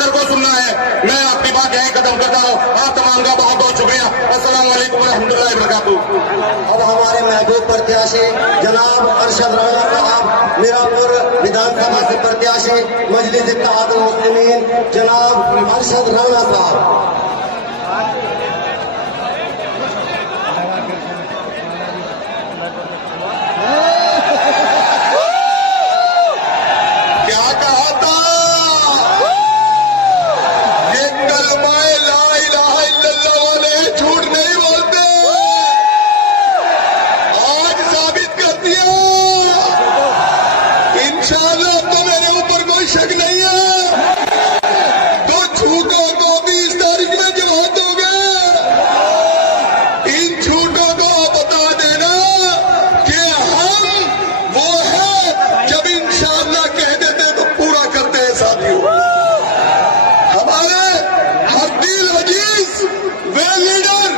सदर को सुनना है। मैं आपकी बात यहीं खत्म करता हूँ। आप तमाम का बहुत बहुत शुक्रिया। अस्सलाम वालेकुम रहमतुल्लाहि व बरकातुहू। अब हमारे महबूब प्रत्याशी जनाब अरशद राणा साहब, मीरापुर विधानसभा से प्रत्याशी मजलिस इत्तेहादुल मुस्लिमीन जनाब अरशद राणा साहब। शक नहीं है, तो झूठों को भी इस तारीख में जवाब दोगे। इन झूठों को बता देना कि हम वो है जब इंशाअल्लाह कह देते तो पूरा करते हैं। साथियों, हमारे हस्तील अजीज वे लीडर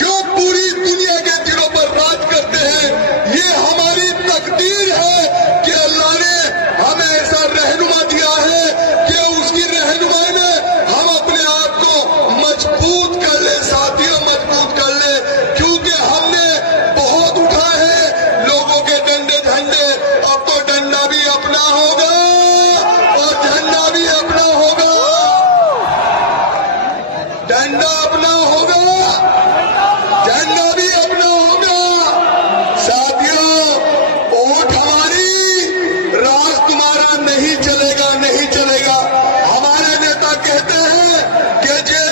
जो पूरी दुनिया के दिलों पर राज करते हैं, ये हमारी तकदीर है कि अल्लाह ने हमें ऐसा रहनुमा दिया है कि उसकी रहनुमाई में हम अपने आप को मजबूत कर ले। साथियों, मजबूत कर ले, क्योंकि हमने बहुत उठा है लोगों के डंडे झंडे। अब तो डंडा भी अपना होगा और झंडा भी अपना होगा। डंडा अपना होगा, झंडा भी अपना होगा। साथियों, वोट हमारी, राज तुम्हारा नहीं चलेगा, नहीं चलेगा। हमारे नेता कहते हैं कि जय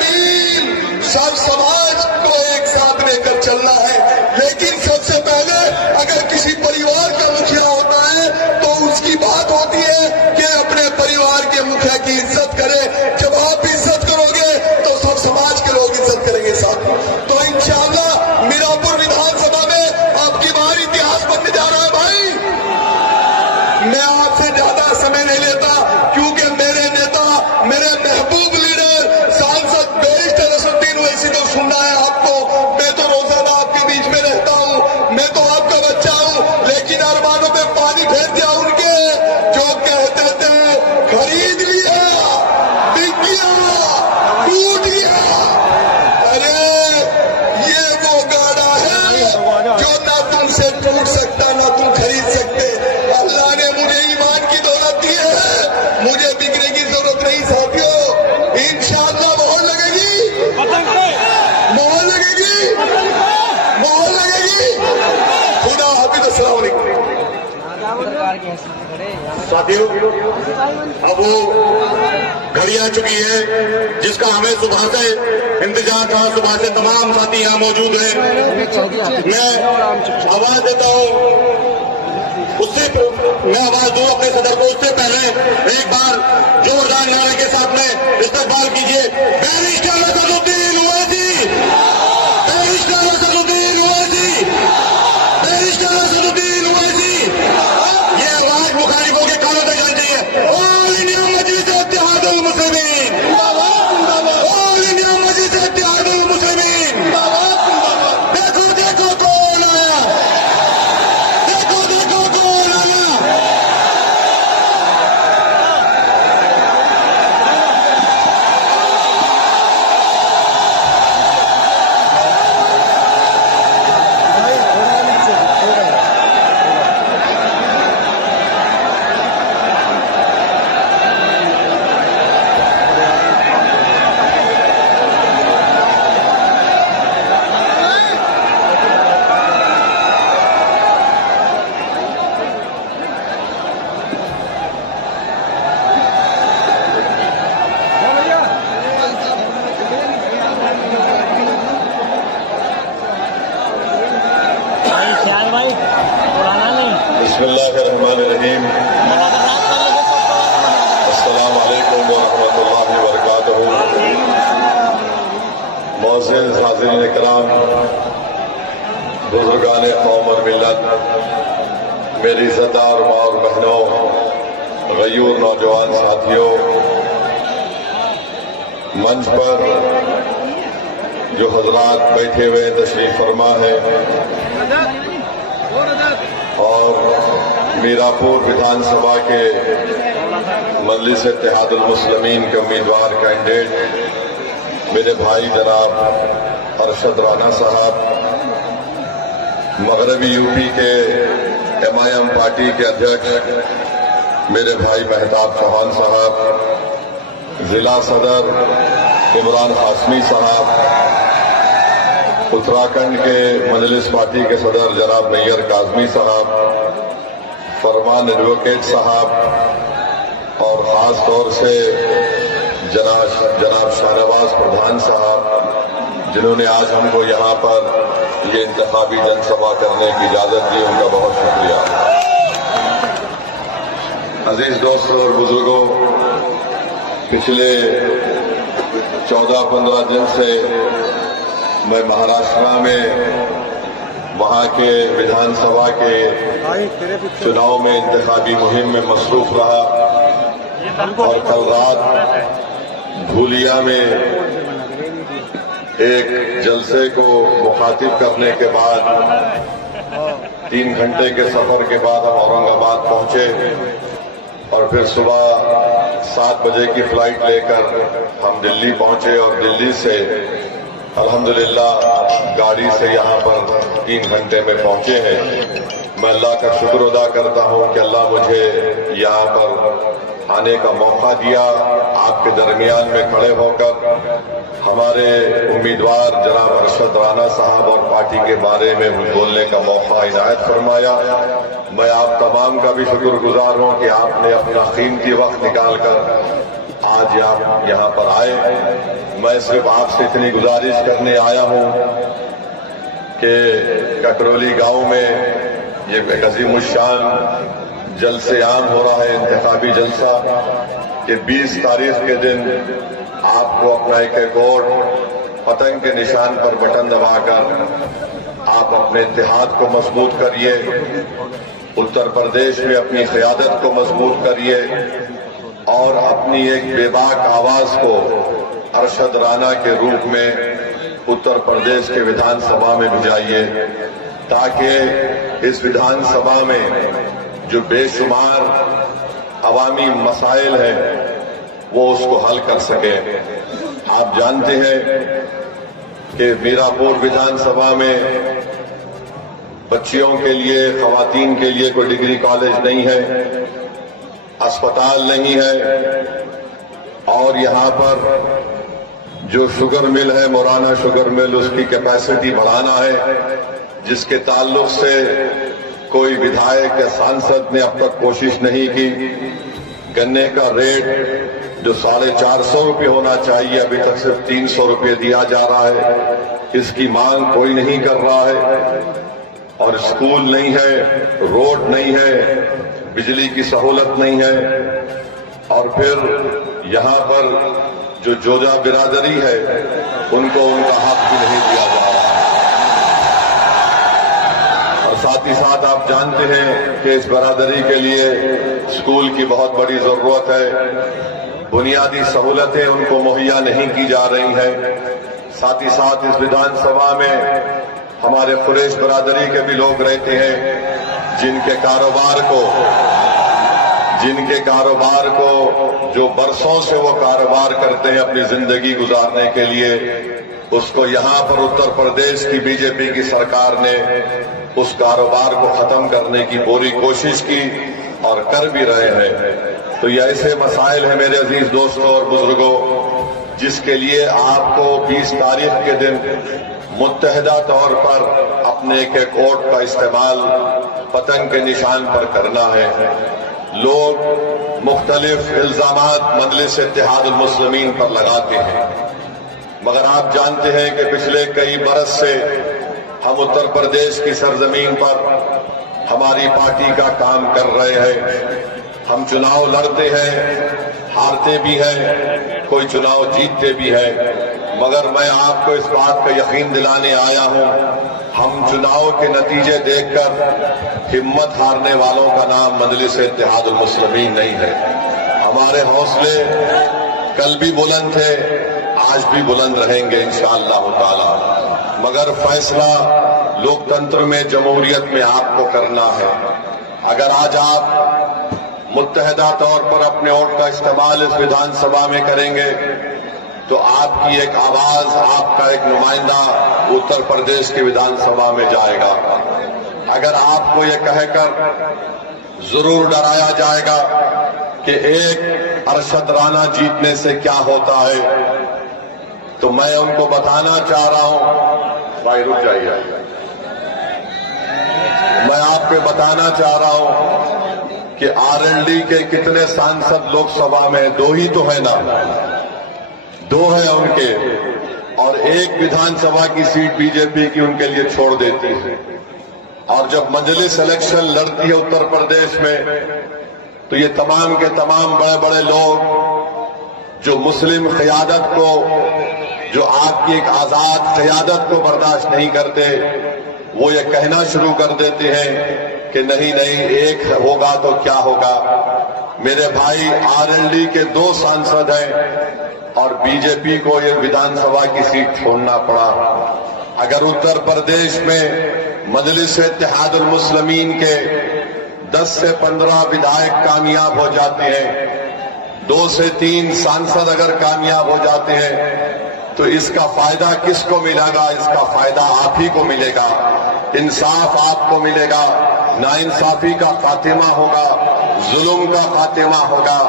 भीम, सब समाज को एक साथ लेकर चलना है। लेकिन सबसे पहले अगर किसी परिवार का मुखिया होता है तो उसकी बात होती है कि अपने परिवार के मुखिया की इज्जत करे। जब आप इज्जत करोगे तो सब समाज के लोग इज्जत करेंगे। साथ तो इंशाअल्लाह मीरापुर विधानसभा में आपकी बार इतिहास बनने जा रहा है। भाई, मैं आपसे ज्यादा समय नहीं लेता, क्योंकि मेरे नेता, मेरे महबूब लीडर सांसद बैरिस्टर असदुद्दीन ओवैसी को सुनना है आपको। मैं तो रोजाना आपके बीच में रहता हूँ, मैं तो आपका बच्चा हूँ, लेकिन अरमानों में पानी फेर दिया उनके जो कहते थे खरीद लिया, बिक गया, टूट गया। अरे ये वो गाड़ा है जो ना तुमसे टूट सकता ना तुम खरीद सकते। अल्लाह ने मुझे ईमान की दौलत दी है, मुझे बिकने की जरूरत नहीं। साथियों, इंशाअल्लाह मोहर लगेगी, मोहर लगेगी, मोहर लगेगी। खुदा हाफिज़, अस्सलाम वालेकुम। साथियों, अब वो घड़ी आ चुकी है जिसका हमें सुबह से इंतजार था। सुबह से तमाम साथी यहाँ मौजूद हैं। मैं आवाज देता हूँ, उससे मैं आवाज दूं अपने सदर को, उससे पहले एक बार जोरदार नारे के साथ में इस्तकबाल कीजिए barrister Asaduddin Owaisi, barrister Asaduddin Owaisi, barrister Asaduddin Owaisi. ये आवाज मुखालिफों के कानों तक जानी चाहिए। ऑल इंडिया मजलिस इत्तेहादुल मुस्लिमीन, ऑल इंडिया मजलिस इत्तेहादुल मुस्लिमीन। देखो देखो कौन आया, देखो देखो कौन आया। बिस्मिल्लाहिर्रहमानिर्रहीम। अस्सलाम वालेकुम व रहमतुल्लाहि व बरकातुहू। मोअज़्ज़िज़ हाज़िरीन इकराम, बुजुर्गान कौम और मिल्लत, मेरी इज़्ज़तदार माँ और बहनों, गयूर नौजवान साथियों, मंच पर जो हजरात बैठे हुए तशरीफ फरमा है और मीरापुर विधानसभा के मजलिस इत्तेहादुल मुस्लिमीन के उम्मीदवार कैंडिडेट मेरे भाई जनाब अरशद राना साहब, मगरबी यूपी के MIM पार्टी के अध्यक्ष मेरे भाई मेहताब चौहान साहब, जिला सदर इमरान कासमी साहब, उत्तराखंड के मजलिस पार्टी के सदर जनाब नैयर काजमी साहब, फरमान एडवोकेट साहब और खास तौर से जनाब शाहनवाज प्रधान साहब, जिन्होंने आज हमको यहाँ पर ये इंतखाबी जनसभा करने की इजाजत दी, उनका बहुत शुक्रिया। अजीज दोस्तों और बुजुर्गों, पिछले 14-15 दिन से मैं महाराष्ट्र में वहां के विधानसभा के चुनाव में इंतखाबी मुहिम में मसरूफ रहा और कल रात धूलिया में एक जलसे को मुखातिब करने के बाद 3 घंटे के सफर के बाद हम औरंगाबाद पहुंचे और फिर सुबह 7 बजे की फ्लाइट लेकर हम दिल्ली पहुंचे और दिल्ली से अल्हम्दुलिल्लाह गाड़ी से यहाँ पर 3 घंटे में पहुंचे हैं। मैं अल्लाह का शुक्र अदा करता हूँ कि अल्लाह मुझे यहाँ पर आने का मौका दिया, आपके दरमियान में खड़े होकर हमारे उम्मीदवार जनाब अरशद राना साहब और पार्टी के बारे में बोलने का मौका इनायत फरमाया। मैं आप तमाम का भी शुक्रगुजार हूँ कि आपने अपना कीमती वक्त निकालकर आज आप यहाँ पर आए। मैं सिर्फ आपसे इतनी गुजारिश करने आया हूँ कि ककरोली गांव में ये एक अजीमुशान जलसे आम हो रहा है, इंतखाबी जलसा, कि 20 तारीख के दिन आपको अपना एक वोट पतंग के निशान पर बटन दबाकर आप अपने इत्तेहाद को मजबूत करिए, उत्तर प्रदेश में अपनी क़यादत को मजबूत करिए और अपनी एक बेबाक आवाज को अरशद राना के रूप में उत्तर प्रदेश के विधानसभा में भिजाइए, ताकि इस विधानसभा में जो बेशुमार अवामी मसाइल हैं वो उसको हल कर सके। आप जानते हैं कि मीरापुर विधानसभा में बच्चियों के लिए, खवातीन के लिए कोई डिग्री कॉलेज नहीं है, अस्पताल नहीं है और यहाँ पर जो शुगर मिल है, मोराना शुगर मिल, उसकी कैपेसिटी बढ़ाना है, जिसके ताल्लुक से कोई विधायक या सांसद ने अब तक कोशिश नहीं की। गन्ने का रेट जो 450 रुपये होना चाहिए अभी तक सिर्फ 300 रुपये दिया जा रहा है, इसकी मांग कोई नहीं कर रहा है। और स्कूल नहीं है, रोड नहीं है, बिजली की सहूलत नहीं है और फिर यहाँ पर जो जोजा बिरादरी है उनको उनका हक भी नहीं दिया जा रहा है। और साथ ही साथ आप जानते हैं कि इस बिरादरी के लिए स्कूल की बहुत बड़ी जरूरत है, बुनियादी सहूलतें उनको मुहैया नहीं की जा रही हैं। साथ ही साथ इस विधानसभा में हमारे कुरैश बिरादरी के भी लोग रहते हैं जिनके कारोबार को जो बरसों से वो कारोबार करते हैं अपनी जिंदगी गुजारने के लिए, उसको यहाँ पर उत्तर प्रदेश की बीजेपी की सरकार ने उस कारोबार को खत्म करने की पूरी कोशिश की और कर भी रहे हैं। तो ये ऐसे मसाइल हैं मेरे अजीज दोस्तों और बुजुर्गों, जिसके लिए आपको 20 तारीख के दिन मुत्तहिदा तौर पर अपने एक वोट का इस्तेमाल पतंग के निशान पर करना है। लोग मुख्तलिफ इल्जामात मजलिस इत्तेहादुल मुस्लिमीन पर लगाते हैं, मगर आप जानते हैं कि पिछले कई बरस से हम उत्तर प्रदेश की सरजमीन पर हमारी पार्टी का काम कर रहे हैं। हम चुनाव लड़ते हैं, हारते भी हैं, कोई चुनाव जीतते भी हैं, मगर मैं आपको इस बात का यकीन दिलाने आया हूं, हम चुनाव के नतीजे देखकर हिम्मत हारने वालों का नाम मजलिस इत्तेहादुल मुस्लिमीन नहीं है। हमारे हौसले कल भी बुलंद थे, आज भी बुलंद रहेंगे इंशाअल्लाह ताला, मगर फैसला लोकतंत्र में, जमहूरियत में आपको करना है। अगर आज आप मुत्तहदा तौर पर अपने वोट का इस्तेमाल इस विधानसभा में करेंगे तो आपकी एक आवाज, आपका एक नुमाइंदा उत्तर प्रदेश की विधानसभा में जाएगा। अगर आपको ये कहकर जरूर डराया जाएगा कि एक अरशद राणा जीतने से क्या होता है, तो मैं उनको बताना चाह रहा हूं, भाई रुक जाइए, मैं आपको बताना चाह रहा हूं कि आरएलडी के कितने सांसद लोकसभा में, 2 ही तो है ना, 2 है उनके, और एक विधानसभा की सीट बीजेपी की उनके लिए छोड़ देती है। और जब मजलिस इलेक्शन लड़ती है उत्तर प्रदेश में तो ये तमाम के तमाम बड़े बड़े लोग जो मुस्लिम क़यादत को, जो आपकी एक आजाद क़यादत को बर्दाश्त नहीं करते, वो ये कहना शुरू कर देते हैं कि नहीं नहीं एक होगा तो क्या होगा। मेरे भाई, आरएलडी के 2 सांसद हैं और बीजेपी को ये विधानसभा की सीट छोड़ना पड़ा। अगर उत्तर प्रदेश में मजलिस इत्तेहादुल मुस्लिमीन के 10 से 15 विधायक कामयाब हो जाते हैं, 2 से 3 सांसद अगर कामयाब हो जाते हैं, तो इसका फायदा किसको मिलेगा? इसका फायदा आप ही को मिलेगा, इंसाफ आपको मिलेगा, नाइंसाफी का खात्मा होगा, जुल्म का खात्मा होगा।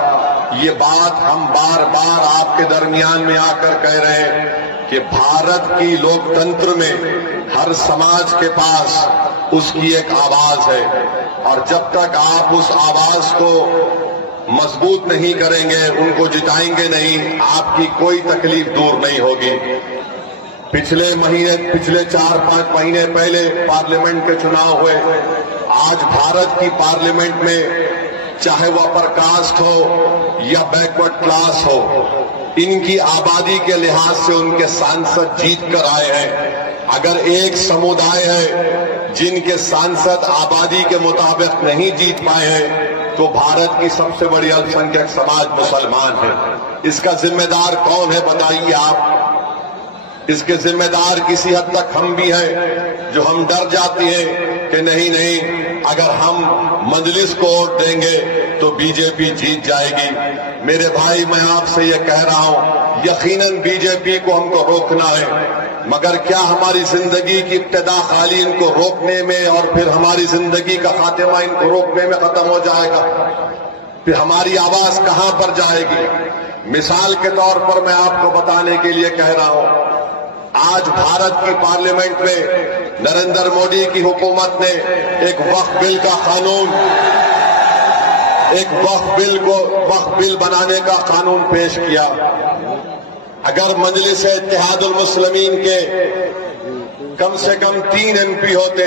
ये बात हम बार बार आपके दरमियान में आकर कह रहे हैं कि भारत की लोकतंत्र में हर समाज के पास उसकी एक आवाज है, और जब तक आप उस आवाज को मजबूत नहीं करेंगे, उनको जिताएंगे नहीं, आपकी कोई तकलीफ दूर नहीं होगी। पिछले 4-5 महीने पहले पार्लियामेंट के चुनाव हुए। आज भारत की पार्लियामेंट में चाहे वह अपर कास्ट हो या बैकवर्ड क्लास हो, इनकी आबादी के लिहाज से उनके सांसद जीत कर आए हैं। अगर एक समुदाय है जिनके सांसद आबादी के मुताबिक नहीं जीत पाए हैं, तो भारत की सबसे बड़ी अल्पसंख्यक समाज मुसलमान है। इसका जिम्मेदार कौन है बताइए आप? इसके जिम्मेदार किसी हद तक हम भी हैं, जो हम डर जाते हैं कि नहीं नहीं, अगर हम मजलिस को वोट देंगे तो बीजेपी जीत जाएगी। मेरे भाई, मैं आपसे ये कह रहा हूं, यकीनन बीजेपी को हमको रोकना है, मगर क्या हमारी जिंदगी की इब्तिदा खाली इनको रोकने में और फिर हमारी जिंदगी का खात्मा इनको रोकने में खत्म हो जाएगा? फिर हमारी आवाज कहां पर जाएगी? मिसाल के तौर पर मैं आपको बताने के लिए कह रहा हूं, आज भारत की पार्लियामेंट में नरेंद्र मोदी की हुकूमत ने एक वक्फ बिल का कानून, एक वक्फ बिल बनाने का कानून पेश किया। अगर मजलिस इत्तेहादुल मुस्लिमीन के कम से कम 3 MP होते,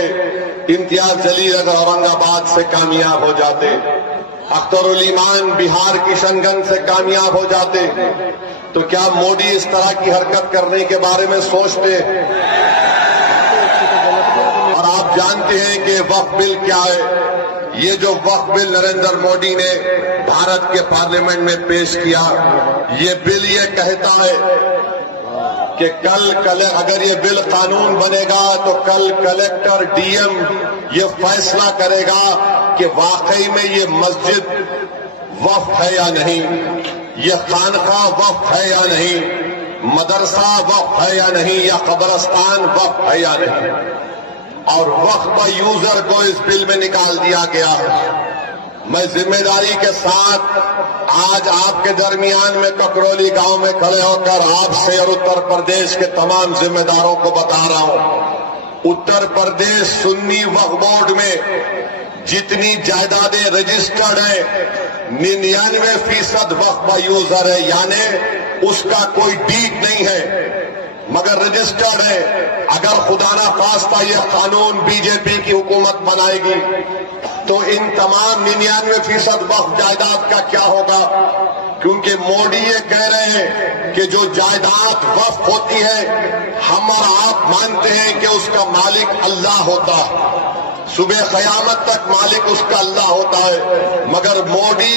इम्तियाज जलील अगर औरंगाबाद से कामयाब हो जाते, अख्तरुल ईमान बिहार किशनगंज से कामयाब हो जाते, तो क्या मोदी इस तरह की हरकत करने के बारे में सोचते? और आप जानते हैं कि वक्फ बिल क्या है? ये जो वक्फ बिल नरेंद्र मोदी ने भारत के पार्लियामेंट में पेश किया, ये बिल ये कहता है कि कल अगर ये बिल कानून बनेगा तो कल कलेक्टर डीएम ये फैसला करेगा कि वाकई में ये मस्जिद वक्फ है या नहीं, ये खानका वक्फ है या नहीं, मदरसा वक्फ है या नहीं, या कब्रिस्तान वक्फ है या नहीं। और वक्फ यूजर को इस बिल में निकाल दिया गया है। मैं जिम्मेदारी के साथ आज आपके दरमियान में ककरौली गांव में खड़े होकर आपसे और उत्तर प्रदेश के तमाम जिम्मेदारों को बता रहा हूं, उत्तर प्रदेश सुन्नी वक्फ बोर्ड में जितनी जायदादें रजिस्टर्ड हैं, 99% वक्फ यूजर है, यानी उसका कोई डीड नहीं है मगर रजिस्टर्ड है। अगर खुदा ना खास्ता यह कानून बीजेपी की हुकूमत बनाएगी तो इन तमाम 99% वक्फ जायदाद का क्या होगा? क्योंकि मोदी ये कह रहे हैं कि जो जायदाद वक्फ होती है, हम और आप मानते हैं कि उसका मालिक अल्लाह होता है, सुबह कयामत तक मालिक उसका अल्लाह होता है। मगर मोदी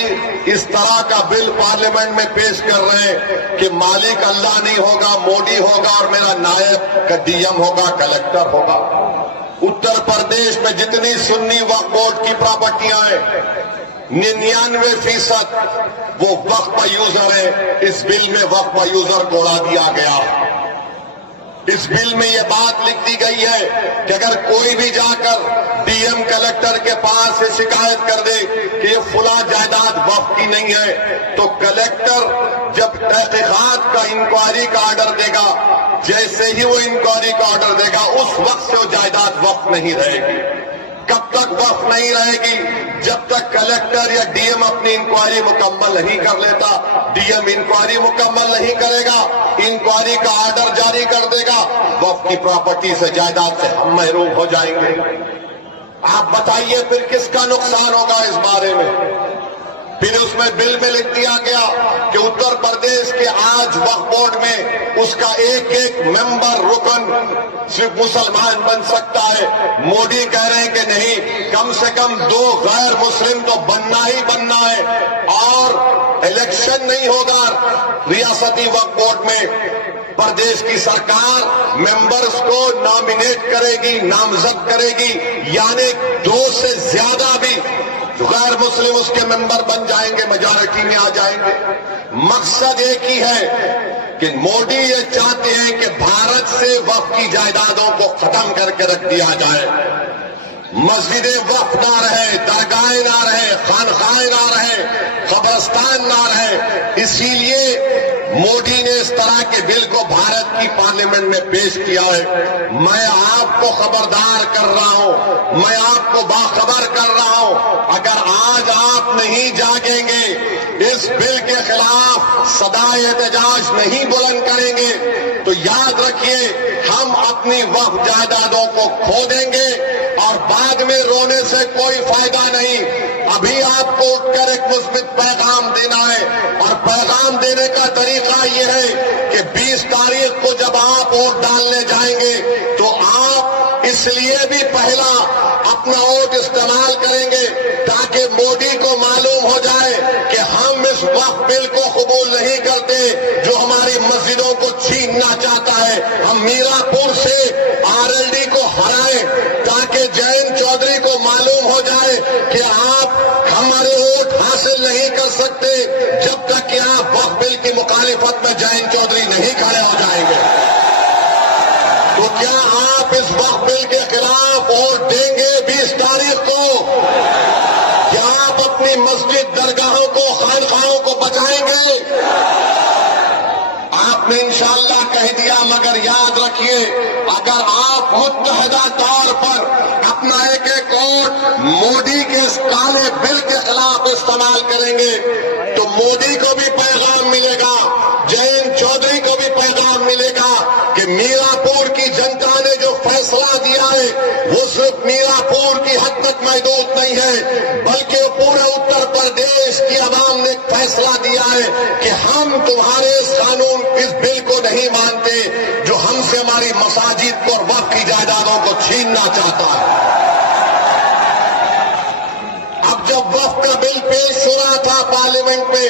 इस तरह का बिल पार्लियामेंट में पेश कर रहे हैं कि मालिक अल्लाह नहीं होगा, मोदी होगा और मेरा नायब का डीएम होगा, कलेक्टर होगा। उत्तर प्रदेश में जितनी सुन्नी वक्फ बोर्ड की प्रॉपर्टियां हैं 99% वो वक्फ यूजर है। इस बिल में वक्फ यूजर को उड़ा दिया गया। इस बिल में यह बात लिख दी गई है कि अगर कोई भी जाकर डीएम कलेक्टर के पास से शिकायत कर दे कि ये फुला जायदाद वक्फ की नहीं है, तो कलेक्टर जब तहकीकात का इंक्वायरी का ऑर्डर देगा, जैसे ही वो इंक्वायरी का ऑर्डर देगा उस वक्त से वो जायदाद वक्फ नहीं रहेगी। कब तक वक्फ नहीं रहेगी? जब तक कलेक्टर या डीएम अपनी इंक्वायरी मुकम्मल नहीं कर लेता। डीएम इंक्वायरी मुकम्मल नहीं करेगा, इंक्वायरी का ऑर्डर जारी कर देगा, वक्फ की प्रॉपर्टी से जायदाद से हम महरूम हो जाएंगे। आप बताइए फिर किसका नुकसान होगा इस बारे में? फिर उसमें बिल में लिख दिया गया कि उत्तर प्रदेश के आज वक्फ बोर्ड में उसका एक एक मेंबर रुकन सिर्फ मुसलमान बन सकता है। मोदी कह रहे हैं कि नहीं, कम से कम 2 गैर मुस्लिम तो बनना ही बनना है और इलेक्शन नहीं होगा रियासती वक्फ बोर्ड में। प्रदेश की सरकार मेंबर्स को नॉमिनेट करेगी, नामजद करेगी, यानी 2 से ज्यादा भी गैर मुस्लिम उसके मेंबर बन जाएंगे, मेजॉरिटी में आ जाएंगे। मकसद एक ही है कि मोदी ये चाहते हैं कि भारत से वक्फ की जायदादों को खत्म करके रख दिया जाए। मस्जिदें वक्फ ना रहे, दरगाहें ना रहे, खानखाहें ना रहे, कब्रिस्तान ना रहे। इसीलिए मोदी ने इस तरह के बिल को भारत की पार्लियामेंट में पेश किया है। मैं आपको खबरदार कर रहा हूं, मैं आपको बाखबर कर रहा हूं, अगर आज आप नहीं जागेंगे, इस बिल के खिलाफ सदाए एहतजाज नहीं बुलंद करेंगे, तो याद रखिए हम अपनी वक्फ जायदादों को खो देंगे और बाद में रोने से कोई फायदा नहीं। अभी आपको उठकर एक मुस्बित पैगाम देना है और पैगाम देने का तरीका यह है कि 20 तारीख को जब आप वोट डालने जाएंगे तो आप इसलिए भी पहला अपना वोट इस्तेमाल करेंगे ताकि मोदी को मालूम हो जाए कि हम इस वक्फ बिल को कबूल नहीं करते जो हमारी मस्जिदों को छीनना चाहता है। हम मीरापुर से आरएलडी को हराएं ताकि जयंत चौधरी को मालूम हो जाए कि आप हमारे वोट हासिल नहीं कर सकते जब तक कि आप वक्फ बिल की मुखालिफत में जयंत चौधरी नहीं खड़े हो जाएंगे। तो क्या आप इस वक्फ बिल के खिलाफ वोट देंगे 20 तारीख को? क्या आप अपनी मस्जिद, दरगाहों को, खानखाहों को बचाएंगे? आपने इंशाअल्लाह कह दिया, मगर याद रखिए अगर आप मुत्तहदा तौर पर अपना एक एक वोट मोदी के इस काले बिल के खिलाफ इस्तेमाल करेंगे तो मोदी को भी पैगाम मिलेगा, जयंत चौधरी को भी पैगाम मिलेगा कि मीरापुर की जनता ने जो फैसला दिया है वो सिर्फ मीरापुर की हद तक महदूद नहीं है, बल्कि पूरे उत्तर प्रदेश की आवाम ने एक फैसला दिया है कि हम तुम्हारे इस कानून, इस बिल को नहीं मानते जो हमसे हमारी मसाजिद को और वक्फ की जायदादों को छीनना चाहता है। अब जब वक्फ का बिल पेश हो रहा था पार्लियामेंट में,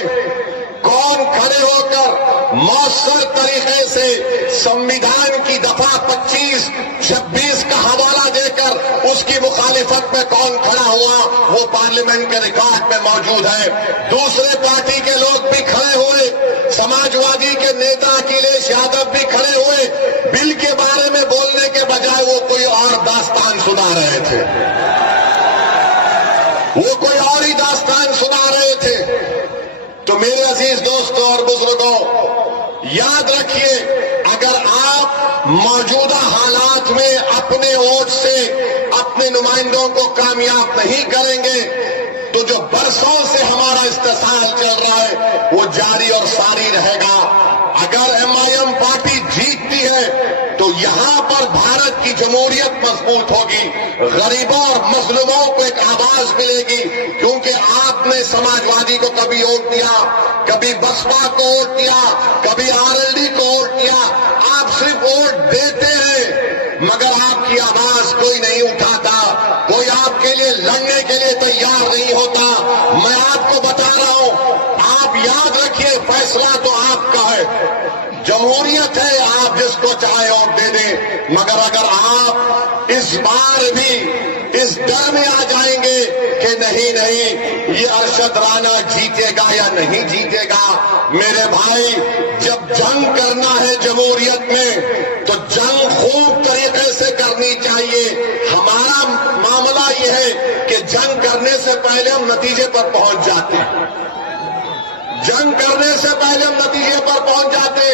कौन खड़े होकर मौसर तरीके से संविधान की दफा 25, 26 का हवाला देकर उसकी मुखालिफत में कौन खड़ा हुआ वो पार्लियामेंट के रिकॉर्ड में मौजूद है। दूसरे पार्टी के लोग भी खड़े हुए, समाजवादी के नेता अखिलेश यादव भी खड़े हुए, बिल के बारे में बोलने के बजाय वो कोई और दास्तान सुना रहे थे, वो कोई और ही दास्तान सुना रहे थे। तो मेरे अजीज दोस्तों और बुजुर्गों, याद रखिए अगर आप मौजूदा हालात में अपने वोट से अपने नुमाइंदों को कामयाब नहीं करेंगे तो जो बरसों से हमारा इस्तेसाल चल रहा है वो जारी और सारी रहेगा। अगर एमआईएम पार्टी जीतती है तो यहां पर भारत की जमहूरियत मजबूत होगी, गरीबों और मजलूमों को एक आवाज मिलेगी, क्योंकि आपने समाजवादी को कभी वोट दिया, कभी बसपा को वोट दिया, कभी आरएलडी को वोट दिया। आप सिर्फ वोट देते हैं मगर आपकी आवाज कोई नहीं उठाता, कोई आपके लिए लड़ने के लिए तैयार नहीं होता। मैं आपको बता रहा हूं, आप याद रखिए फैसला तो आपका है, जमहूरियत है, आप जिसको चाहे वोट दे दें, मगर अगर आप इस बार भी इस डर में आ जाएंगे कि नहीं नहीं ये अरशद राणा जीतेगा या नहीं जीतेगा, मेरे भाई जब जंग करना है जमहूरियत में तो जंग खूब तरीके से करनी चाहिए। हमारा मामला यह है कि जंग करने से पहले हम नतीजे पर पहुंच जाते हैं, जंग करने से पहले हम नतीजे पर पहुंच जाते।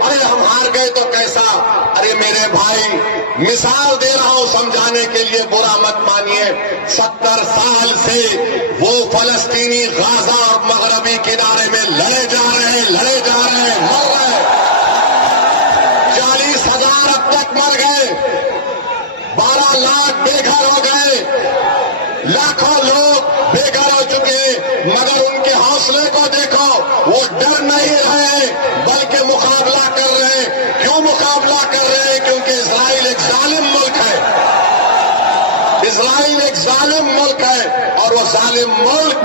अरे हम हार गए तो कैसा, अरे मेरे भाई मिसाल दे रहा हूं समझाने के लिए, बुरा मत मानिए। 70 साल से वो फलस्तीनी गाजा और मगरबी किनारे में लड़े जा रहे हैं, मर रहे। 40,000 अब तक मर गए, 12 लाख बेघर हो गए, लाखों लोग बेघर हो चुके हैं, मगर उनके हौसले को देखो, वो डर नहीं रहे बल्कि मुकाबला कर रहे हैं। क्यों मुकाबला कर रहे हैं? क्योंकि इजराइल एक जालिम मुल्क है, इजराइल एक जालिम मुल्क है और वो जालिम मुल्क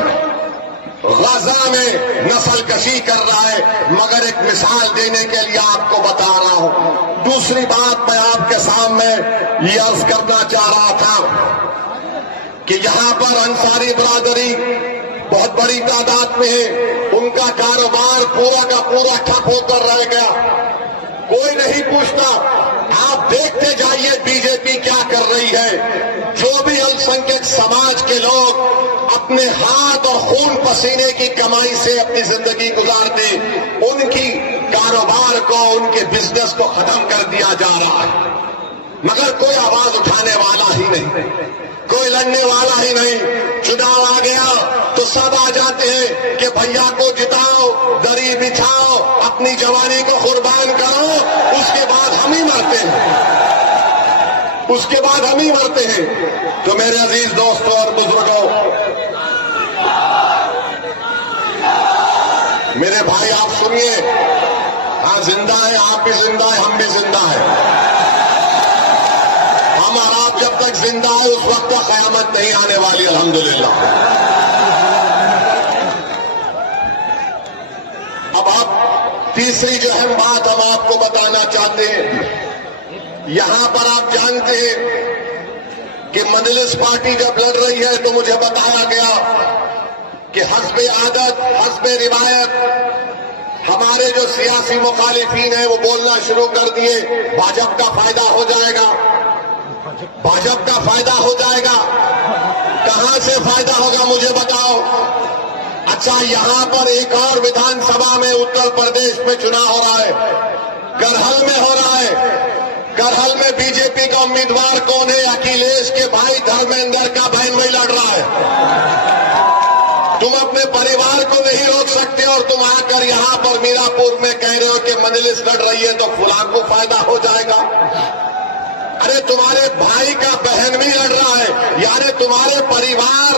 गाजा में नस्लकशी कर रहा है। मगर एक मिसाल देने के लिए आपको बता रहा हूं। दूसरी बात मैं आपके सामने ये अर्ज करना चाह रहा था कि यहां पर अंसारी बरादरी बहुत बड़ी तादाद में है, उनका कारोबार पूरा का पूरा ठप होकर रह गया, कोई नहीं पूछता। आप देखते जाइए बीजेपी क्या कर रही है। जो भी अल्पसंख्यक समाज के लोग अपने हाथ और खून पसीने की कमाई से अपनी जिंदगी गुजारते, उनकी कारोबार को, उनके बिजनेस को खत्म कर दिया जा रहा है, मगर कोई आवाज उठाने वाला ही नहीं, कोई लड़ने वाला ही नहीं। चुनाव आ गया तो सब आ जाते हैं कि भैया को जिताओ, दरी बिछाओ, अपनी जवानी को कुर्बान करो, उसके बाद हम ही मरते हैं, उसके बाद हम ही मरते हैं। तो मेरे अजीज दोस्तों और बुजुर्गों, मेरे भाई आप सुनिए, हाँ जिंदा है, आप भी जिंदा है, हम भी जिंदा है। हम और आप जब तक जिंदा है उस वक्त तक कयामत नहीं आने वाली, अल्हम्दुलिल्लाह। अब आप तीसरी जो अहम बात हम आपको बताना चाहते हैं, यहां पर आप जानते हैं कि मजलिस पार्टी जब लड़ रही है तो मुझे बताया गया कि हस्बे आदत, हस्बे रिवायत हमारे जो सियासी मुखालिफिन है वो बोलना शुरू कर दिए, भाजपा का फायदा हो जाएगा, भाजपा का फायदा हो जाएगा। कहां से फायदा होगा मुझे बताओ। अच्छा, यहां पर एक और विधानसभा में उत्तर प्रदेश में चुनाव हो रहा है, करहल में हो रहा है। करहल में बीजेपी का उम्मीदवार कौन है? अखिलेश के भाई धर्मेंद्र का बहन वही लड़ रहा है। तुम अपने परिवार को नहीं रोक सकते और तुम आकर यहां पर मीरापुर में कह रहे हो कि मजलिस लड़ रही है तो फुलां को फायदा हो जाएगा। अरे तुम्हारे भाई का बहन भी लड़ रहा है, यानी तुम्हारे परिवार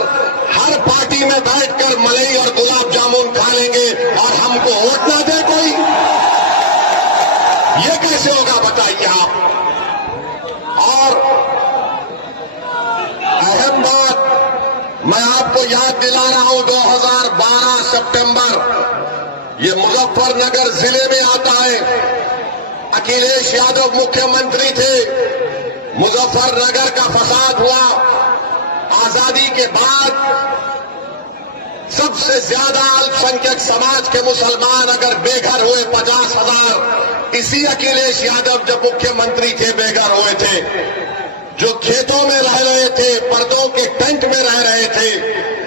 हर पार्टी में बैठकर मलाई और गुलाब जामुन खा लेंगे और हमको वोट ना दे कोई, ये कैसे होगा बताइए आप। और अहम बात मैं आपको याद दिला रहा हूं, 2012 सितंबर ये मुजफ्फरनगर जिले में आता है। अखिलेश यादव मुख्यमंत्री थे, मुजफ्फरनगर का फसाद हुआ। आजादी के बाद सबसे ज्यादा अल्पसंख्यक समाज के मुसलमान अगर बेघर हुए 50,000, इसी अखिलेश यादव जब मुख्यमंत्री थे बेघर हुए थे। जो खेतों में रह रहे थे, पर्दों के टेंट में रह रहे थे,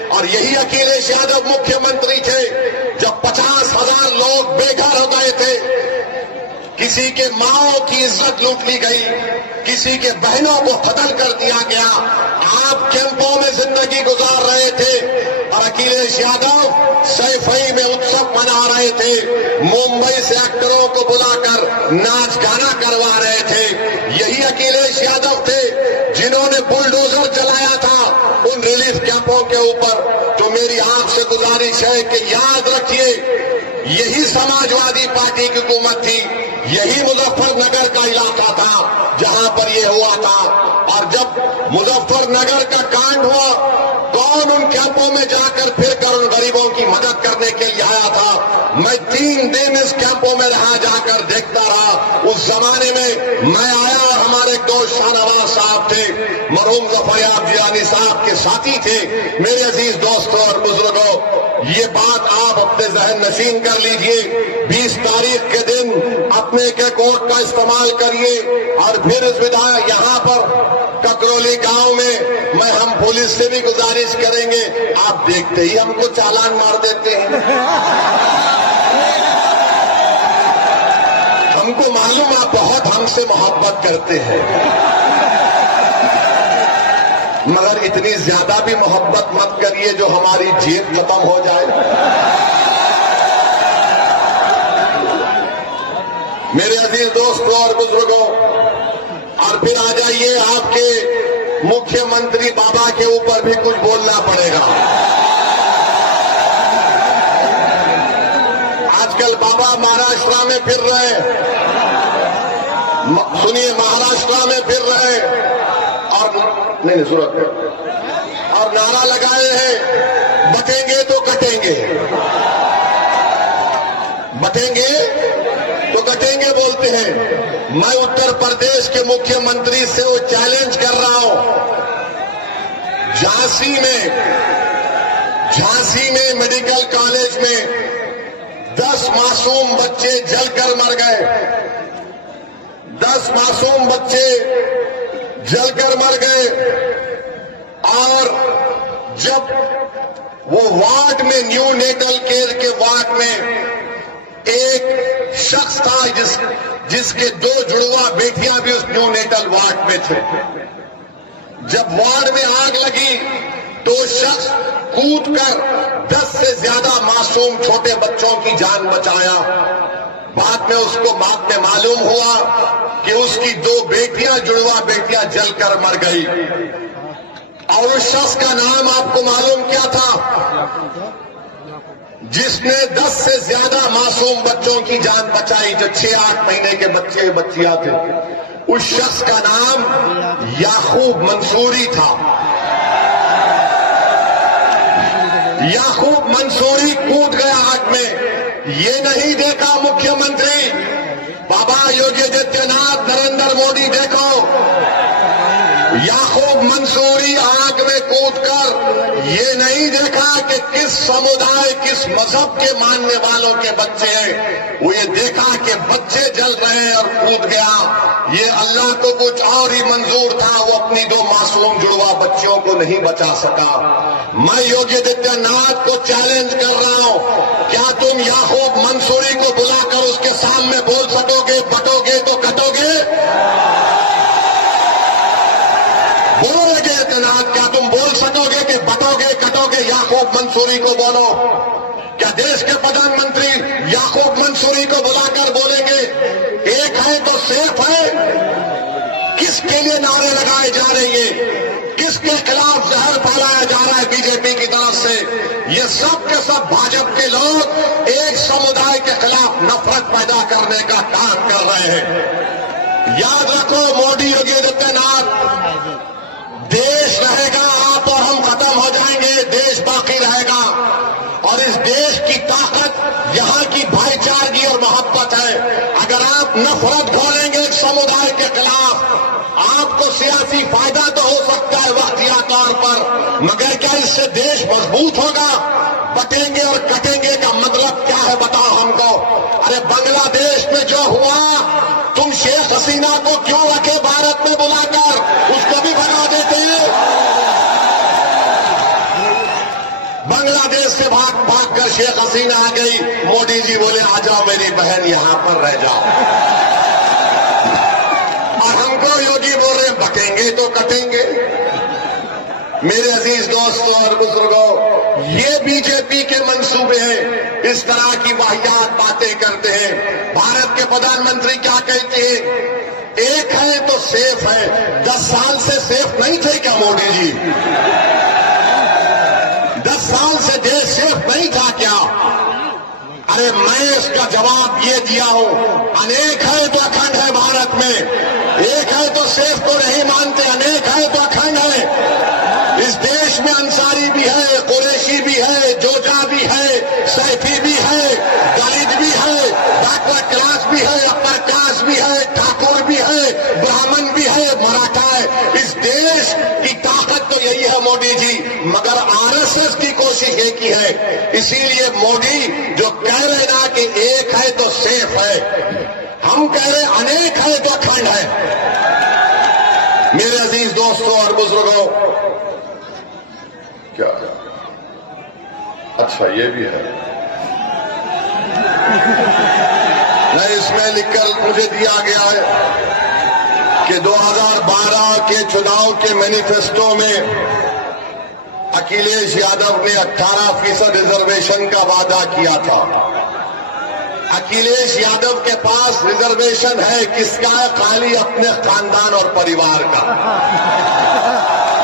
और यही अखिलेश यादव मुख्यमंत्री थे जब 50,000 लोग बेघर हो गए थे। किसी के माओ की इज्जत लूट ली गई, किसी के बहनों को कत्ल कर दिया गया। आप कैंपों में जिंदगी गुजार रहे थे और अखिलेश यादव सैफई में उत्सव मना रहे थे, मुंबई से एक्टरों को बुलाकर नाच गाना करवा रहे थे। यही अखिलेश यादव थे जिन्होंने बुलडोजर चलाया था उन रिलीफ कैंपों के ऊपर। तो मेरी आपसे गुजारिश है कि याद रखिए, यही समाजवादी पार्टी की हुकूमत थी, यही मुजफ्फरनगर का इलाका था जहां पर यह हुआ था। और जब मुजफ्फरनगर का कांड हुआ, कौन उन कैंपों में जाकर फिर कर उन गरीबों की मदद करने के लिए आया था? मैं 3 दिन इस कैंपों में रहा, जाकर देखता रहा। उस जमाने में मैं आया, हमारे एक दोस्त शाहनवाज साहब थे, मरहूम ज़फ़रयाब जिलानी साहब के साथी थे। मेरे अजीज दोस्तों और बुजुर्गों, ये बात आप अपने जहन नशीन कर लीजिए। 20 तारीख के दिन अपने के कोर्ट का इस्तेमाल करिए और फिर इस विधायक यहां पर ककरौली गांव में मैं हम पुलिस से भी गुजारिश करेंगे, आप देखते ही हमको चालान मार देते हैं। हमको मालूम आप बहुत हमसे मोहब्बत करते हैं, मगर इतनी ज्यादा भी मोहब्बत मत करिए जो हमारी जेब खत्म हो जाए। मेरे अजीज दोस्तों और बुजुर्गों, और फिर आ जाइए, आपके मुख्यमंत्री बाबा के ऊपर भी कुछ बोलना पड़ेगा। आजकल बाबा महाराष्ट्र में फिर रहे, सुनिए, महाराष्ट्र में फिर रहे और नहीं सूरत में, और नारा लगाए हैं, बटेंगे तो कटेंगे, बटेंगे तो कटेंगे बोलते हैं। मैं उत्तर प्रदेश के मुख्यमंत्री से वो चैलेंज कर रहा हूं, झांसी में मेडिकल कॉलेज में 10 मासूम बच्चे जलकर मर गए, 10 मासूम बच्चे जलकर मर गए। और जब वो वार्ड में, न्यू नेटल केयर के वार्ड में एक शख्स था जिसके 2 जुड़वा बेटियां भी उस न्यू नेटल वार्ड में थे। जब वार्ड में आग लगी तो शख्स कूदकर 10 से ज्यादा मासूम छोटे बच्चों की जान बचाया। बाद में उसको मालूम हुआ कि उसकी 2 बेटियां, जुड़वा बेटियां जलकर मर गई। और उस शख्स का नाम आपको मालूम क्या था? जिसने 10 से ज्यादा मासूम बच्चों की जान बचाई, जो 6-8 महीने के बच्चे बच्चियां थे। उस शख्स का नाम याकूब मंसूरी था। याकूब मंसूरी कूद गया आग में। ये नहीं देखा मुख्यमंत्री बाबा योगी आदित्यनाथ, नरेंद्र मोदी, देखो याकूब मंसूरी आग में कूदकर ये नहीं देखा कि किस समुदाय, किस मजहब के मानने वालों के बच्चे हैं। वो ये देखा कि बच्चे जल रहे हैं और कूद गया। ये अल्लाह को कुछ और ही मंजूर था, वो अपनी 2 मासूम जुड़वा बच्चियों को नहीं बचा सका। मैं योगी आदित्यनाथ को चैलेंज कर रहा हूं, क्या तुम याकूब मंसूरी को बुलाकर उसके सामने बोल सकोगे, बटोगे तो कटोगे? बोलोगे आदित्यनाथ, क्या तुम बोल सकोगे कि बटोगे कटोगे? याकूब मंसूरी को बोलो। क्या देश के प्रधानमंत्री याकूब मंसूरी को बुलाकर बोलेंगे एक है तो सेफ है? किसके लिए नारे लगाए जा रहे हैं? किसके खिलाफ जहर फैलाया जा रहा है बीजेपी की तरफ से? ये सब के सब भाजपा के लोग एक समुदाय के खिलाफ नफरत पैदा करने का काम कर रहे हैं। याद रखो, मोदी योगी आदित्यनाथ, देश रहेगा, आप और हम खत्म हो जाएंगे, देश बाकी रहेगा। और इस देश की ताकत यहाँ की भाईचारगी और मोहब्बत है। अगर आप नफरत घोलेंगे एक समुदाय के खिलाफ, आपको सियासी फायदा तो हो सकता है वक्तिया तौर पर, मगर क्या इससे देश मजबूत होगा? बटेंगे और कटेंगे का मतलब क्या है, बताओ हमको। अरे बांग्लादेश में जो हुआ, तुम शेख हसीना को क्यों रखे भारत में बुलाकर? उसको भी भगा देते हैं। बांग्लादेश से भाग कर शेख हसीना आ गई, मोदी जी बोले आ जाओ मेरी बहन, यहां पर रह जाओ। और हमको योगी बोल रहे बटेंगे तो कटेंगे। मेरे अजीज दोस्तों और बुजुर्गों, ये बीजेपी के मंसूबे हैं। इस तरह की वाहियात बातें करते हैं। भारत के प्रधानमंत्री क्या कहते हैं? एक है तो सेफ है। 10 साल से सेफ नहीं थे क्या मोदी जी? 10 साल से देश सेफ नहीं था क्या? अरे मैं इसका जवाब ये दिया हूं, अनेक है तो अखंड है भारत में। एक है तो सेफ को नहीं मानते, अनेक है तो अखंड है। इस देश में अंसारी भी है, कुरैशी भी है, जोजा भी है, सैफी भी है, मोदी जी, मगर आरएसएस की कोशिश ये की है। इसीलिए मोदी जो कह रहे ना कि एक है तो सेफ है, हम कह रहे अनेक है तो अखंड है। मेरे अजीज दोस्तों और बुजुर्गों, क्या अच्छा ये भी है नहीं, इसमें लिखकर मुझे दिया गया है कि 2012 के चुनाव के मैनिफेस्टो में अखिलेश यादव ने 18% रिजर्वेशन का वादा किया था। अखिलेश यादव के पास रिजर्वेशन है किसका है? खाली अपने खानदान और परिवार का।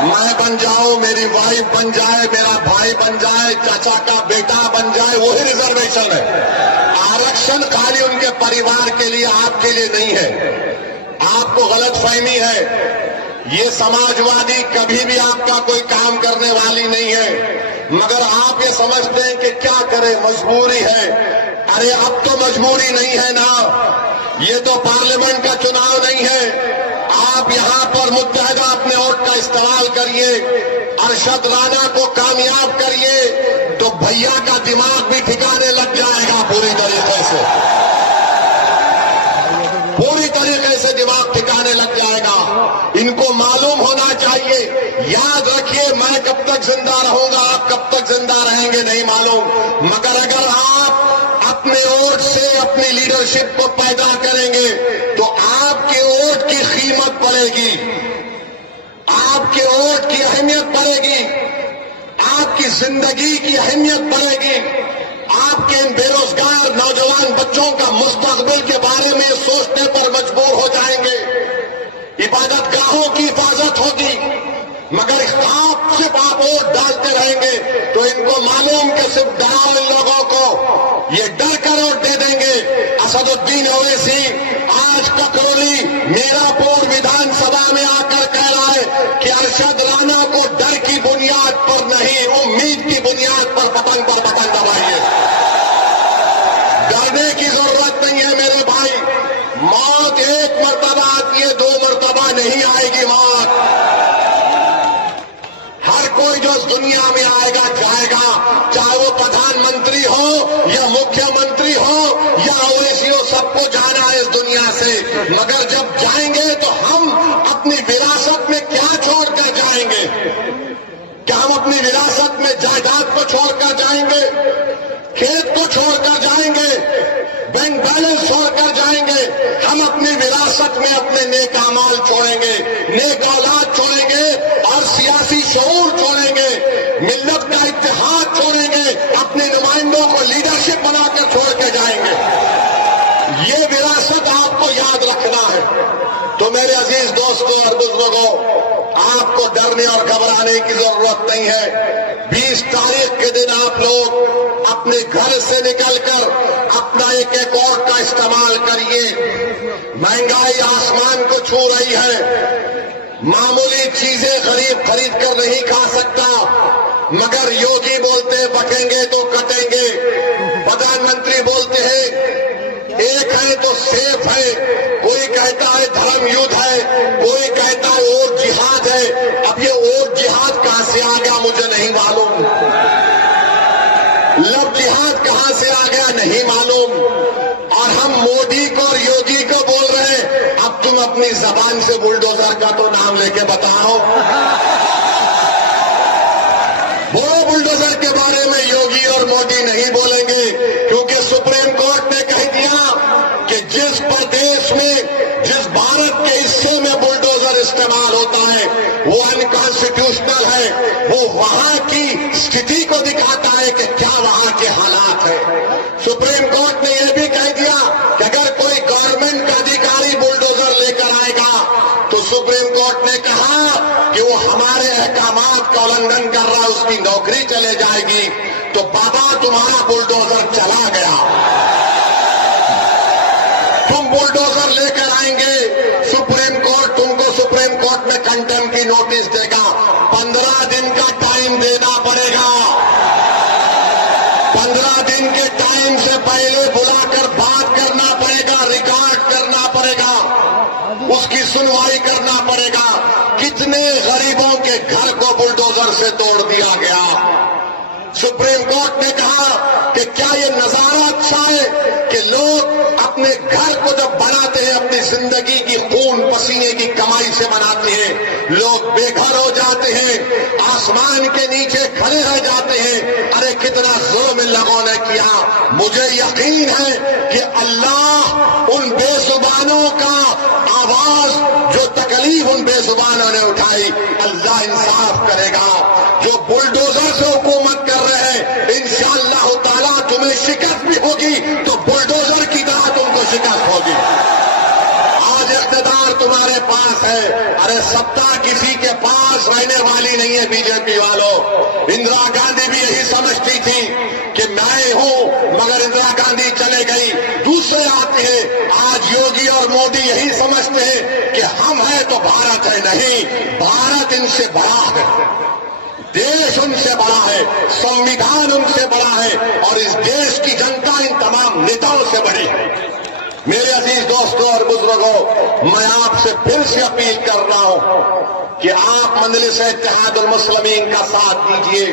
मैं बन जाऊं, मेरी वाइफ बन जाए, मेरा भाई बन जाए, चाचा का बेटा बन जाए, वही रिजर्वेशन है। आरक्षण खाली उनके परिवार के लिए, आपके लिए नहीं है। आपको गलतफहमी है। ये समाजवादी कभी भी आपका कोई काम करने वाली नहीं है, मगर आप ये समझते हैं कि क्या करें, मजबूरी है। अरे अब तो मजबूरी नहीं है ना, ये तो पार्लियामेंट का चुनाव नहीं है। आप यहां पर मुत्तहदा अपने वोट का इस्तेमाल करिए, अरशद राणा को कामयाब करिए, तो भैया का दिमाग भी ठिकाने लग जाएगा पूरी तरीके से, पूरी तरीके से दिमाग ठिकाने लग जाएगा। इनको मालूम होना चाहिए। याद रखिए, मैं कब तक जिंदा रहूंगा, आप कब तक जिंदा रहेंगे नहीं मालूम, मगर अगर आप अपने वोट से अपनी लीडरशिप को पैदा करेंगे तो आपके वोट की कीमत बढ़ेगी, आपके वोट की अहमियत बढ़ेगी, आपकी जिंदगी की अहमियत बढ़ेगी। आपके इन बेरोजगार नौजवान बच्चों का मुस्तकबिल के बारे में सोचने पर मजबूर हो जाएंगे। इबादत गाहों की हिफाजत होगी, मगर आप सिर्फ आप वोट डालते रहेंगे तो इनको मालूम कि सिर्फ डराओ इन लोगों को, ये डर कर वोट दे देंगे। असदुद्दीन ओवैसी आज ककरौली मीरापुर विधानसभा में आकर कह रहा है कि अरशद राणा को डर की बुनियाद पर नहीं, उम्मीद की बुनियाद पर बटन दबाइए। डरने की जरूरत नहीं है मेरे भाई। मौत एक मर्तबा आती है, 2 मर्तबा नहीं आएगी मौत। हर कोई जो इस दुनिया में आएगा जाएगा, चाहे वो प्रधानमंत्री हो या मुख्यमंत्री हो या ओवैसी हो, सबको जाना है इस दुनिया से। मगर जब जाएंगे तो हम अपनी विरासत में क्या छोड़कर जाएंगे? क्या हम अपनी विरासत में जायदाद को छोड़कर जाएंगे, खेत को छोड़कर जाएंगे, बैंक बैलेंस छोड़कर जाएंगे? हम अपनी विरासत में अपने नेक अमाल छोड़ेंगे, नेक औलाद छोड़ेंगे और सियासी शऊर छोड़ेंगे, मिल्लत का इत्तेहाद छोड़ेंगे, अपने नुमाइंदों को लीडरशिप बनाकर छोड़ के जाएंगे। ये विरासत आपको याद रखना है। तो मेरे अजीज दोस्तों और बुजुर्गों, आपको डरने और घबराने की जरूरत नहीं है। 20 तारीख के दिन आप लोग अपने घर से निकलकर अपना एक वोट का इस्तेमाल करिए। महंगाई आसमान को छू रही है, मामूली चीजें खरीद कर नहीं खा सकता, मगर योगी बोलते हैं बटेंगे तो कटेंगे, प्रधानमंत्री बोलते हैं एक है तो सेफ है, कोई कहता है धर्म युद्ध है, कोई कहता है वोट जिहाद है। अब ये वोट जिहाद कहां से आ गया मुझे नहीं मालूम, लव जिहाद कहां से आ गया नहीं मालूम। और हम मोदी को और योगी को बोल रहे हैं, अब तुम अपनी जबान से बुलडोजर का तो नाम लेके बताओ। वो बुलडोजर के बारे में योगी और मोदी नहीं बोलेंगे, क्योंकि सुप्रीम कोर्ट ने कह दिया कि जिस प्रदेश में, जिस भारत के हिस्से में बुलडोजर इस्तेमाल होता है वो अनकॉन्स्टिट्यूशनल है। वो वहां की स्थिति को दिखाता है कि क्या वहां के हालात है। सुप्रीम कोर्ट ने यह भी कह दिया कि अगर कोई गवर्नमेंट का अधिकारी बुलडोजर लेकर आएगा तो सुप्रीम कोर्ट ने कहा कि वो हमारे अहकामात का उल्लंघन कर रहा है, उसकी नौकरी चले जाएगी। तो बाबा तुम्हारा बुलडोजर चला गया, तुम बुलडोजर लेकर आएंगे, सुप्रीम कोर्ट तुमको सुप्रीम कोर्ट में कंटेम्प्ट की नोटिस देगा। 15 दिन का टाइम देना पड़ेगा। 15 दिन के टाइम से पहले बुलाकर बात करना पड़ेगा, रिकॉर्ड करना पड़ेगा, उसकी सुनवाई करना पड़ेगा। कितने गरीबों के के घर को बुलडोजर से तोड़ दिया गया। सुप्रीम कोर्ट ने कहा कि क्या ये नजारा अच्छा है कि लोग अपने घर को जब बनाते हैं अपनी जिंदगी की खून पसीने की कमाई से बनाते हैं, लोग बेघर हो जाते हैं, आसमान के नीचे खड़े रह जाते हैं। अरे कितना जुल्म इन लोगों ने किया। मुझे यकीन है कि अल्लाह उन बेजुबानों का आवाज, जो तकलीफ उन बेजुबानों ने उठाई, अल्लाह इंसाफ करेगा। जो बुलडोजर से हुकूमत कर रहे हैं, इंशाअल्लाह ताला तुम्हें शिकस्त भी होगी तो बुलडोजर की तरह तुमको शिकस्त होगी। आज इख्तिदार तुम्हारे पास है, अरे सत्ता किसी के पास रहने वाली नहीं है। बीजेपी वालों, इंदिरा गांधी भी यही समझती थी कि मैं हूं, मगर इंदिरा गांधी चले गई, दूसरे आते हैं। आज योगी और मोदी यही समझते हैं कि हम हैं तो भारत है। नहीं, भारत इनसे बड़ा है, देश उनसे बड़ा है, संविधान उनसे बड़ा है और इस देश की जनता इन तमाम नेताओं से बड़ी है। मेरे अजीज दोस्तों और बुजुर्गों, मैं आपसे फिर से अपील कर रहा हूं कि आप मजलिस इत्तेहादुल मुस्लिमीन का साथ दीजिए।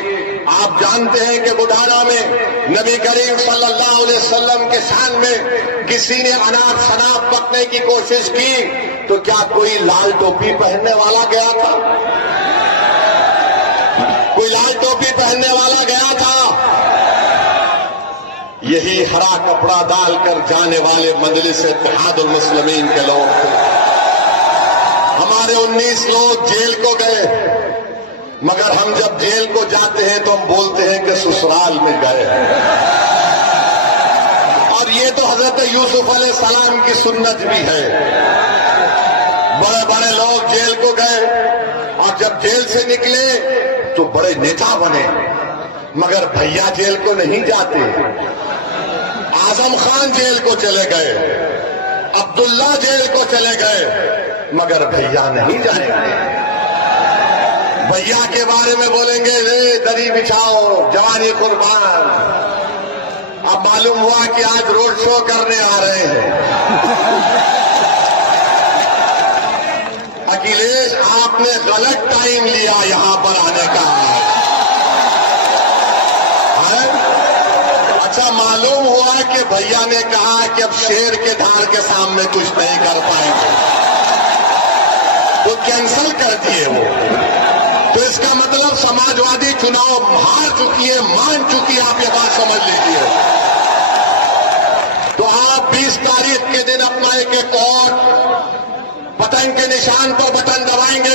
आप जानते हैं कि बुढ़ाना में नबी करीम सल्लल्लाहु अलैहि वसल्लम के शान में किसी ने अनाप शनाप पकने की कोशिश की तो क्या कोई लाल टोपी पहनने वाला गया था? कोई लाल टोपी पहनने वाला गया था? यही हरा कपड़ा डालकर जाने वाले मजलिस इत्तेहादुल मुस्लिमीन के लोग थे। हमारे 19 लोग जेल को गए, मगर हम जब जेल को जाते हैं तो हम बोलते हैं कि ससुराल में गए। और ये तो हजरत यूसुफ अलैहिस्सलाम की सुन्नत भी है। बड़े बड़े लोग जेल को गए और जब जेल से निकले तो बड़े नेता बने, मगर भैया जेल को नहीं जाते। आजम खान जेल को चले गए, अब्दुल्ला जेल को चले गए, मगर भैया नहीं जाएंगे। भैया के बारे में बोलेंगे रे दरी बिछाओ, जवानी कुर्बान। अब मालूम हुआ कि आज रोड शो करने आ रहे हैं। अखिलेश, आपने गलत टाइम लिया यहां पर आने का। अच्छा, मालूम हुआ कि भैया ने कहा कि अब शेर के धार के सामने कुछ नहीं कर पाएंगे, तो कैंसिल कर दिए वो। तो इसका मतलब समाजवादी चुनाव हार चुकी है, मान चुकी है। आप ये बात समझ लीजिए। तो आप 20 तारीख के दिन अपना एक और बटन के निशान पर बटन दबाएंगे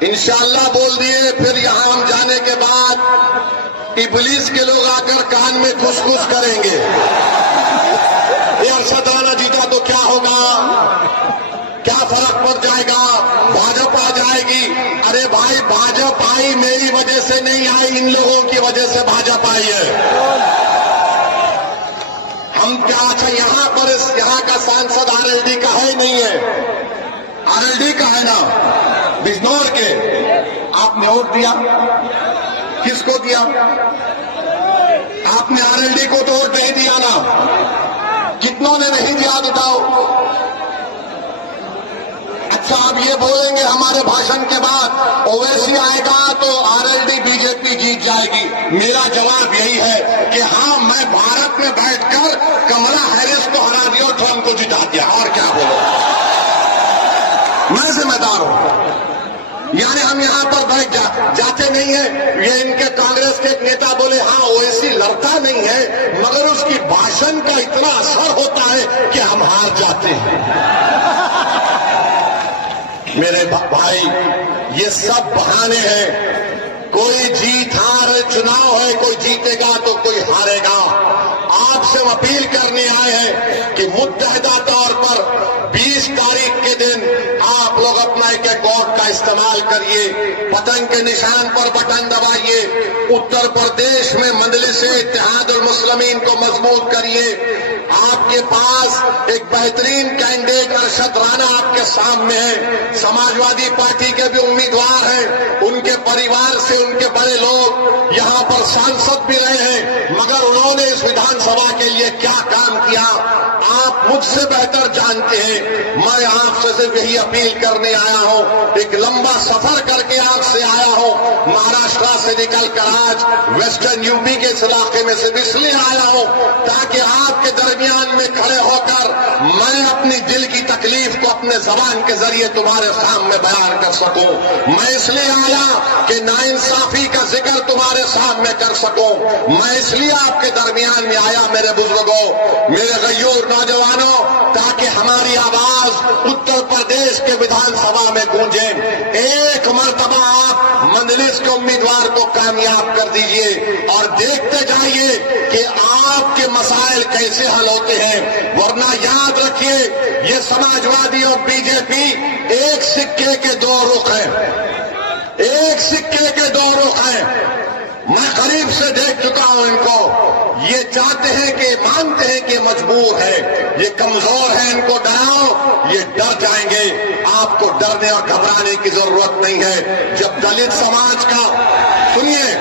इंशाअल्लाह बोल दिए। फिर यहां हम जाने के बाद इबलीस के लोग आकर कान में खुश करेंगे, ये अरशद राणा जीता तो क्या होगा, क्या फर्क पड़ जाएगा, भाजपा आ जाएगी। अरे भाई, भाजपा आई मेरी वजह से नहीं आई, इन लोगों की वजह से भाजपा आई है। हम क्या, अच्छा यहां पर यहां का सांसद आरएलडी का है नहीं है? आरएलडी का है ना, बिजनौर के। आपने वोट दिया, किसको दिया? आपने आरएलडी को तो वोट नहीं दिया ना। कितनों ने नहीं दिया, बताओ। अच्छा, आप ये बोलेंगे हमारे भाषण के बाद ओवैसी आएगा तो आरएलडी बीजेपी जीत जाएगी। मेरा जवाब यही है कि हाँ, मैं भारत में बैठकर कमला हैरिस को हरा दिया और ट्रंप को जिता दिया, और क्या बोलो। मैं जिम्मेदार हूं। यानी हम यहां पर बैठ जाते नहीं है। ये इनके कांग्रेस के एक नेता बोले हाँ, ओवैसी लड़ता नहीं है, मगर उसकी भाषण का इतना असर होता है कि हम हार जाते हैं। मेरे भाई, ये सब बहाने हैं। कोई जीत हार चुनाव है, कोई जीतेगा तो कोई हारेगा। आपसे हम अपील करने आए हैं कि मुत्तहिदा तौर पर 20 तारीख के दिन आप लोग अपना एक वोट का इस्तेमाल करिए, पतंग के निशान पर बटन दबाइए, उत्तर प्रदेश में मजलिस इत्तेहादुल मुस्लिमीन को मजबूत करिए। आपके पास एक बेहतरीन कैंडिडेट अरशद राणा आपके सामने है। समाजवादी पार्टी के भी उम्मीदवार हैं, उनके परिवार से उनके बड़े लोग यहां पर सांसद भी रहे हैं, मगर उन्होंने इस विधानसभा के लिए क्या काम किया। आप मुझसे बेहतर जानते हैं। मैं आपसे सिर्फ यही अपील करने आया हूं, एक लंबा सफर करके आपसे आया हूं, महाराष्ट्र से निकलकर आज वेस्टर्न यूपी के इस इलाके में से इसलिए आया हूं ताकि आपके दरमियान में खड़े होकर मैं अपनी दिल की तकलीफ को अपने जबान के जरिए तुम्हारे सामने बयान कर सकूं। मैं इसलिए आया कि नाइंसाफी का जिक्र तुम्हारे सामने कर सकूं। मैं इसलिए आपके दरमियान में आया मेरे बुजुर्गों, मेरे गयूर नौजवानों, ताकि हमारी आवाज उत्तर प्रदेश के विधानसभा में गूंजे। एक मर्तबा आप मंजलिस के उम्मीदवार को कामयाब कर दीजिए और देखते जाइए कि आपके मसाइल कैसे हल होते हैं। वरना याद रखिए, ये समाजवादी और बीजेपी एक सिक्के के दो रुख हैं, एक सिक्के के दो रुख हैं। मैं करीब से देख चुका हूं इनको। ये चाहते हैं कि मानते हैं कि मजबूर है, ये कमजोर है, इनको डराओ ये डर जाएंगे। आपको डरने और घबराने की जरूरत नहीं है। जब दलित समाज का सुनिए,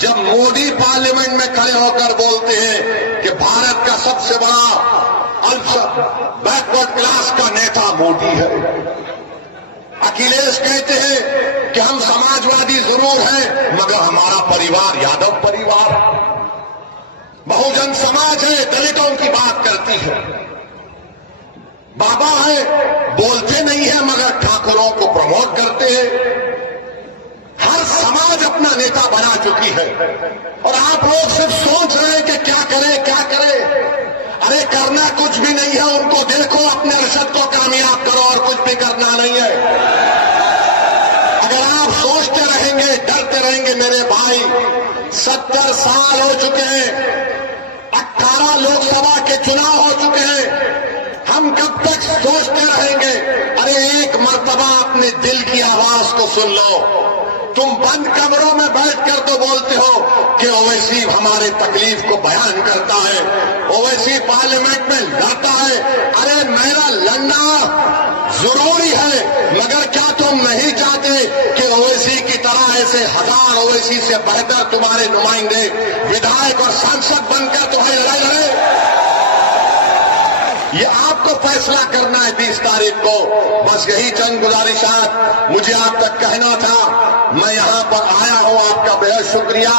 जब मोदी पार्लियामेंट में खड़े होकर बोलते हैं कि भारत का सबसे बड़ा बैकवर्ड क्लास का नेता मोदी है, अखिलेश कहते हैं कि हम समाजवादी जरूर हैं मगर हमारा परिवार यादव परिवार, बहुजन समाज है, दलितों की बात करती है, बाबा है, बोलते नहीं है मगर ठाकुरों को प्रमोट करते हैं। हर समाज अपना नेता बना चुकी है और आप लोग सिर्फ सोच रहे हैं कि क्या करें क्या करें। अरे करना कुछ भी नहीं है, उनको देखो, अपने अरशद को कामयाब करो और कुछ भी करना नहीं है। अगर आप सोचते रहेंगे, डरते रहेंगे, मेरे भाई 70 साल हो चुके हैं, 18 लोकसभा के चुनाव हो चुके हैं, हम कब तक सोचते रहेंगे? अरे एक मर्तबा अपने दिल की आवाज को सुन लो। तुम बंद कमरों में बैठकर तो बोलते हो कि ओवैसी हमारे तकलीफ को बयान करता है, ओवैसी पार्लियामेंट में लड़ता है। अरे मेरा लड़ना जरूरी है, मगर क्या तुम नहीं चाहते कि ओवैसी की तरह ऐसे हजार ओवैसी से बेहतर तुम्हारे नुमाइंदे विधायक और सांसद बनकर तुम्हें लड़ाई लड़े? ये आपको फैसला करना है 20 तारीख को। बस यही चंद गुजारिशात मुझे आप तक कहना था। मैं यहां पर आया हूं, आपका बेहद शुक्रिया।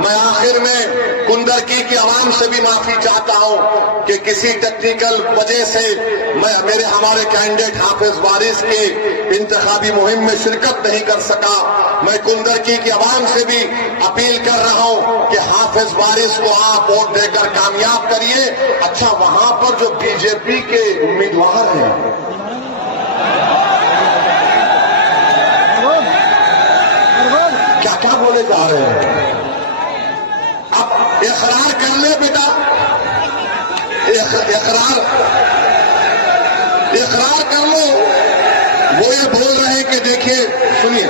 मैं आखिर में कुंदरकी की आवाम से भी माफी चाहता हूं कि किसी टेक्निकल वजह से हमारे कैंडिडेट हाफिज वारिस की इंतखाबी मुहिम में शिरकत नहीं कर सका। मैं कुंदरकी की आवाम से भी अपील कर रहा हूं कि हाफिज वारिस को आप वोट देकर कामयाब करिए। अच्छा, वहां पर जो बीजेपी के उम्मीदवार हैं, क्या क्या बोले जा रहे हैं? अब इकरार कर ले बेटा, इकरार कर लो। वो ये बोल रहे हैं कि देखिए, सुनिए,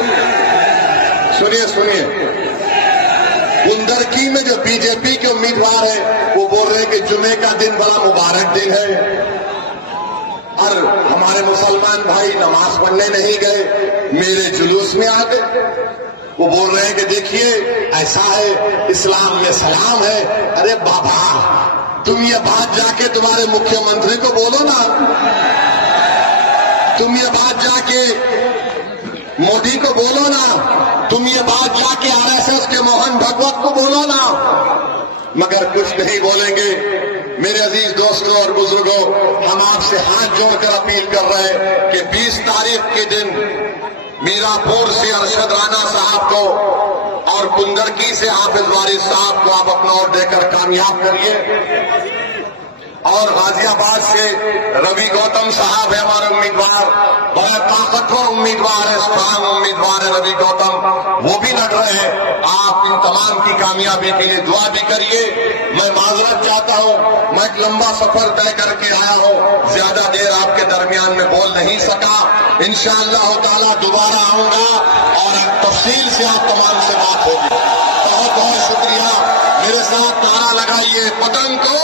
कुंदरकी में जो बीजेपी के उम्मीदवार हैं वो बोल रहे हैं कि जुमे का दिन बड़ा मुबारक दिन है और हमारे मुसलमान भाई नमाज पढ़ने नहीं गए, मेरे जुलूस में आ गए। वो बोल रहे हैं कि देखिए ऐसा है, इस्लाम में सलाम है। अरे बाबा, तुम ये बात जाके तुम्हारे मुख्यमंत्री को बोलो ना, तुम ये बात जाके मोदी को बोलो ना, तुम ये बात जाके आरएसएस के मोहन भागवत को बोलो ना, मगर कुछ नहीं बोलेंगे। मेरे अजीज दोस्तों और बुजुर्गों, हम आपसे हाथ जोड़कर अपील कर रहे हैं कि 20 तारीख के दिन मीरापुर से अरशद राणा साहब को और कुंदरकी से हाफिज वारिस साहब को आप अपना वोट देकर कामयाब करिए। और गाजियाबाद से रवि गौतम साहब है हमारे उम्मीदवार, बड़ा ताकतवर उम्मीदवार है, स्ट्रांग उम्मीदवार है रवि गौतम, वो भी लड़ रहे हैं। आप इन तमाम की कामयाबी के लिए दुआ भी करिए। मैं माजरत चाहता हूं, मैं एक लंबा सफर तय करके आया हूं, ज्यादा देर आपके दरमियान में बोल नहीं सका। इंशाअल्लाह ताला दोबारा आऊंगा और तफसील से आप तमाम से बात होगी। बहुत बहुत शुक्रिया। मेरे साथ नारा लगाइए, पतन को